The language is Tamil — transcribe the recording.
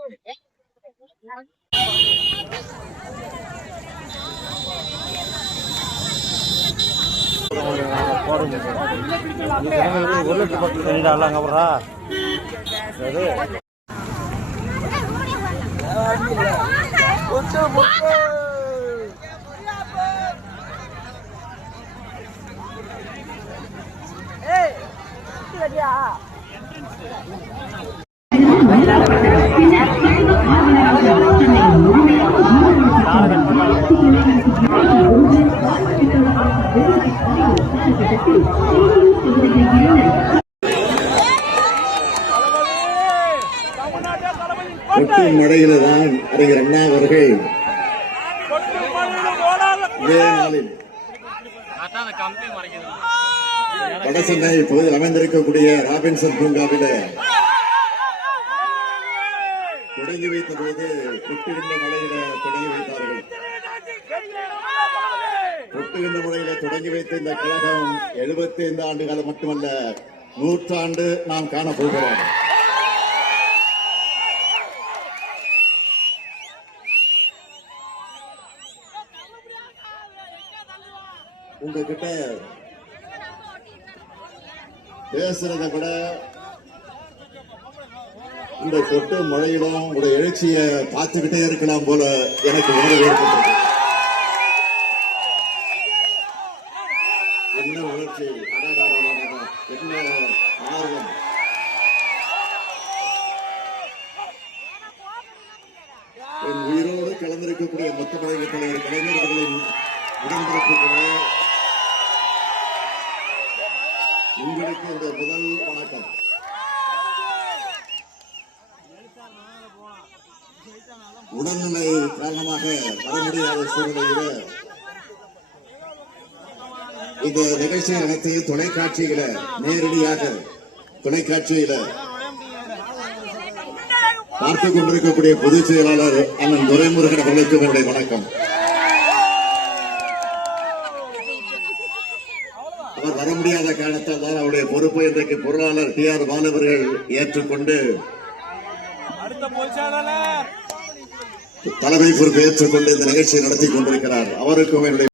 ஒரு லட்சம் பத்து ரெண்டு ஆள் அங்கே கொட்டும் மழையில தான் அறிஞர் அண்ணா அவர்கள். இதே நாளில் வடசென்னை பகுதியில் அமைந்திருக்கக்கூடிய ராபின்சன் பூங்காவில தொடங்கி வைத்த போது கொட்டுகின்ற முறையில தொடங்கி வைத்தார்கள். கொட்டுகின்ற முறையில தொடங்கி வைத்த இந்த கழகம் 75 ஆண்டு காலம் மட்டுமல்ல நூற்றாண்டு நாம் காண போகிறோம். உங்ககிட்ட பேசுறத கூட இந்த கொட்டு மழையிலும் உங்களுடைய எழுச்சியை பார்த்துக்கிட்டே இருக்கலாம் போல எனக்கு உணர்வு ஏற்பட்டது. என்ன உணர்ச்சி? என்ன ஆர்வம்? என் உயிரோடு கலந்திருக்கக்கூடிய மொத்தமலை தலைவர் கலைஞர்களின் உடன்பிறப்புகளே உங்களுக்கு இந்த முதல் வணக்கம். உடல்நிலை காரணமாக வர முடியாத சூழ்நிலையில இந்த நிகழ்ச்சி அனைத்தையும் தொலைக்காட்சியில நேரடியாக தொலைக்காட்சியில பார்த்துக் கொண்டிருக்கக்கூடிய பொதுச் செயலாளர் அண்ணன் துரைமுருகன் அவர்களுக்கு என்னுடைய வணக்கம். அவர் வர முடியாத காரணத்தால் தான் அவருடைய பொறுப்பை இன்றைக்கு பொருளாளர் டி ஆர் பாலு அவர்கள் ஏற்றுக்கொண்டு தலைமை பொறுப்பை ஏற்றுக்கொண்டு இந்த நிகழ்ச்சியை நடத்தி கொண்டிருக்கிறார். அவருக்கும் என்னுடைய